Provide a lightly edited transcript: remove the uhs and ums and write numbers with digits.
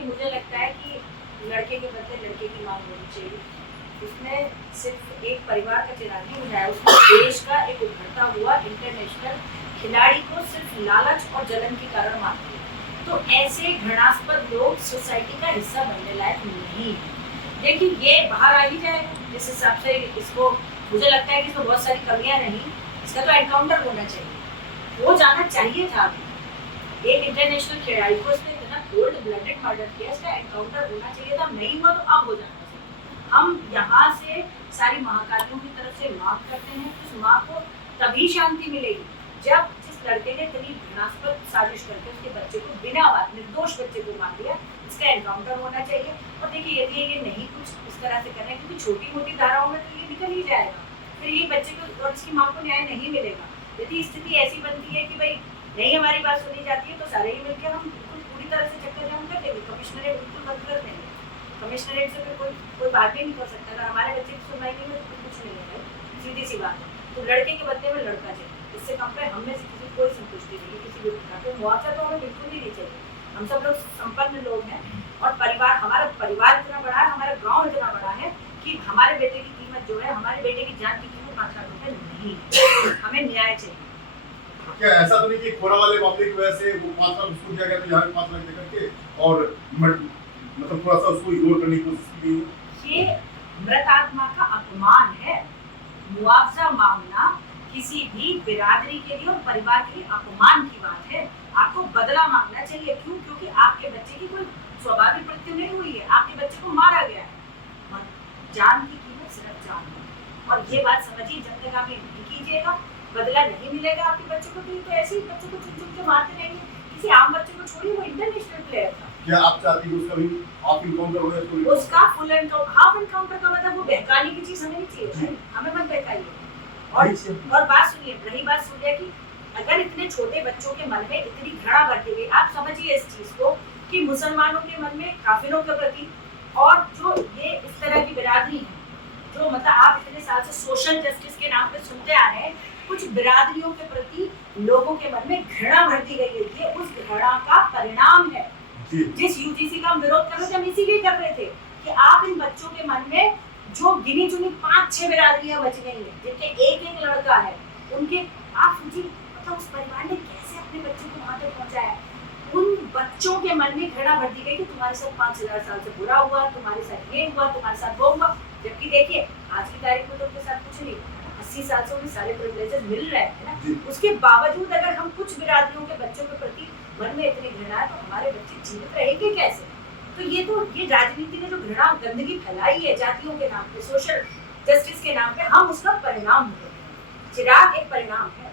देखिए मुझे लगता है कि लड़के के बदले लड़के की मांग होनी चाहिए। उसमें सिर्फ एक परिवार का चिराग नहीं बुझाया, उसने देश का एक उभरता हुआ इंटरनेशनल खिलाड़ी को सिर्फ लालच और जलन के कारण मार दिया। तो ऐसे घृणास्पद लोग सोसाइटी का हिस्सा बनने लायक नहीं है। देखिए ये बाहर आ ही जाएगा जिस हिसाब से इसको, मुझे लगता है कि इसमें बहुत सारी कमियां रही, इसका तो एनकाउंटर होना चाहिए, हो जाना चाहिए था। अभी एक इंटरनेशनल खिलाड़ी को इसने इतना कोल्ड ब्लडेड मर्डर किया, इसका एनकाउंटर होना चाहिए था, नहीं हुआ तो अब हो जाना चाहिए। हम यहाँ से सारी महाकालियों की तरफ से मांग करते हैं, उस माँ को तभी शांति मिलेगी जब जिस लड़के ने इतनी घृणास्पद साजिश करके उसके बच्चे को बिना बात, निर्दोष बच्चे को मार दिया, इसका एनकाउंटर होना चाहिए। और देखिए यदि ये नहीं कुछ इस तरह से करें, क्योंकि छोटी मोटी धाराओं में तो ये निकल ही जाएगा, फिर ये बच्चे को और इसकी माँ को न्याय नहीं मिलेगा। यदि स्थिति ऐसी बनती है कि भाई नहीं हमारी बात सुनी जाती है तो सारे ही मिलकर हम बिल्कुल पूरी तरह से चक्कर जाम कर देंगे, कमिश्नरेट बिल्कुल बंद कर देंगे। कमिश्नरेट से फिर कोई बात ही नहीं कर सकता, अगर हमारे बच्चे की सुनवाई नहीं हो तो कुछ नहीं है, सीधी सी बात है। तो लड़के के बदले में लड़का चाहिए, इससे कम पे हम में से किसी कोई संतुष्टि नहीं, किसी भी प्रकार का मुआवजा तो हमें बिल्कुल ही नहीं चाहिए। हम सब लोग संपन्न लोग हैं और परिवार, हमारा परिवार इतना बड़ा है, हमारा गाँव इतना बड़ा है कि हमारे बेटे की कीमत जो है, हमारे बेटे की जान की कीमत 5 लाख रुपए नहीं है। हमें न्याय चाहिए। क्या ऐसा तो नहीं कि खोरा वाले मामले की वजह से वो 5 लाख उसको दिया गया तो यहाँ भी 5 लाख देकर के और मतलब थोड़ा सा उसको इग्नोर करने की कोशिश की गई? ये मृत आत्मा का अपमान है। मुआवजा मांगना किसी भी बिरादरी के लिए और परिवार के लिए अपमान की बात है। आपको बदला मांगना चाहिए। क्यों? क्योंकि आपके बच्चे की कोई स्वाभाविक मृत्यु नहीं हुई है, आपके बच्चे को मारा गया है। जान की कीमत सिर्फ जान है, और ये बात समझिए, जब तक आप ये नहीं कीजिएगा, बदला नहीं मिलेगा आपके बच्चे को, तो ऐसे ही बच्चों को चुन चुन के मारते रहेंगे। किसी आम बच्चे को छोड़िए, वो इंटरनेशनल प्लेयर था। क्या आप चाहती हैं उसका भी हाफ इनकाउंटर हो जाए? उसका फुल एनकाउंटर, हाफ एनकाउंटर का मतलब वो बहकाने की चीज हमें नहीं चाहिए, हमें मत बहकाइए। और बात सुनिए, रही बात सूर्या की, अगर इतने छोटे बच्चों के मन में इतनी घृणा भरती गई, आप समझिए इस चीज को कि मुसलमानों के मन में काफिरों के प्रति, और जो ये इस तरह की बिरादरी है, जो मतलब आप इतने साल से सोशल जस्टिस के नाम पे सुनते आ रहे हैं, कुछ बिरादरियों के प्रति लोगों के मन में घृणा भरती गई है, उस घृणा का परिणाम है। जिस यूजीसी का हम विरोध कर रहे थे, हम इसीलिए कर रहे थे कि आप इन बच्चों के मन में जो गिनी चुनी 5-6 बिरादरियां बच गई हैं, जिनके एक लड़का है, उनके आप सोचिए मतलब उस परिवार ने कैसे अपने बच्चों को वहां तक पहुंचाया। उन बच्चों के मन में घृणा भर दी गई कि तुम्हारे साथ 5000 साल से बुरा हुआ, तुम्हारे साथ ये हुआ, तुम्हारे साथ वो हुआ। जबकि देखिए आज की तारीख में तो उनके साथ कुछ नहीं, 80 साल से उन्हें सारे प्रिविलेजेस मिल रहे हैं ना। उसके बावजूद अगर हम कुछ बिरादरियों के बच्चों के प्रति मन में इतनी घृणा है, तो हमारे बच्चे जीवित रहेंगे कैसे? तो ये राजनीति ने जो घृणा गंदगी फैलाई है जातियों के नाम पे, सोशल जस्टिस के नाम पे, हम उसका परिणाम भुगत रहे हैं। चिराग एक परिणाम है।